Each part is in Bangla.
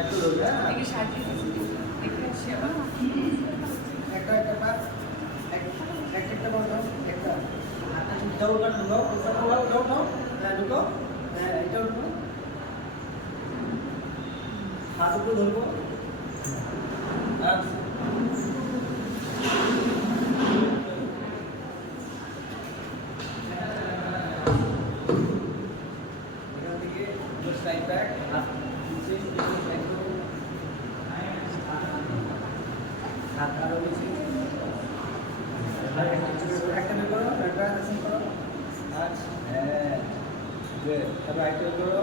একটু ধরবে দেখি সাজিয়ে দেখে আসছি আবার একটা একটা পা একটা বড় একটা হাতে দাও কাটো দাও দাও দাও দাও ঢুকো এটা ঢুকো হাত উপরে ধরবো আচ্ছা এখান থেকে সাইড ব্যাক হাত নিচে হাত আরো নিচে একটা বের করো একটা আসন করো আচ্ছা হ্যাঁ গুড তারপর একটা বের করো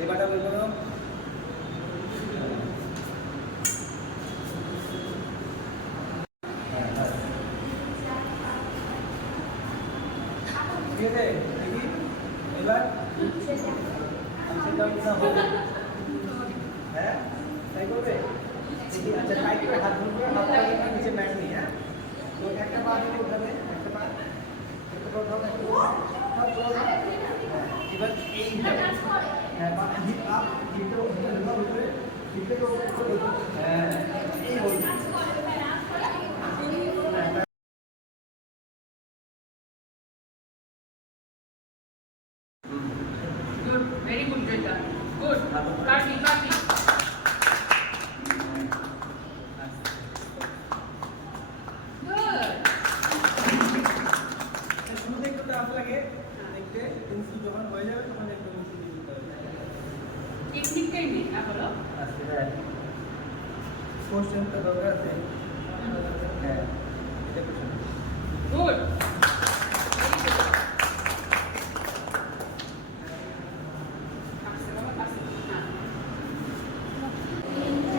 এবারটা বের করো ঠিক আছে দেখি এবার হ্যাঁ তাই করবে দেখি আচ্ছা টাইট করে হাত ধরবে হাতটা নিচে ব্যাক নিয়ে হ্যাঁ তো একটা পা দিকে উঠাবে একটা পা উঠাও এবার এই হ্যাঁ পা হিপ আপ হিপটা উপরে হিপটা উপরে হ্যাঁ এই হল গুড ভেরি গুড বেটা গুড পার্টি পার্টি শুরুতে একটু টাফ লাগে দেখতে কিন্তু যখন হয়ে যাবে তখন একটু মুশকিল দিতে হবে টেকনিকটাই নেই না হলো আচ্ছা হ্যাঁ কোশ্চেনটা দরকার আছে হ্যাঁ এটা কোশ্চেন গুড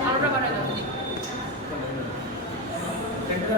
আরোটা বাড়াই দাও একটা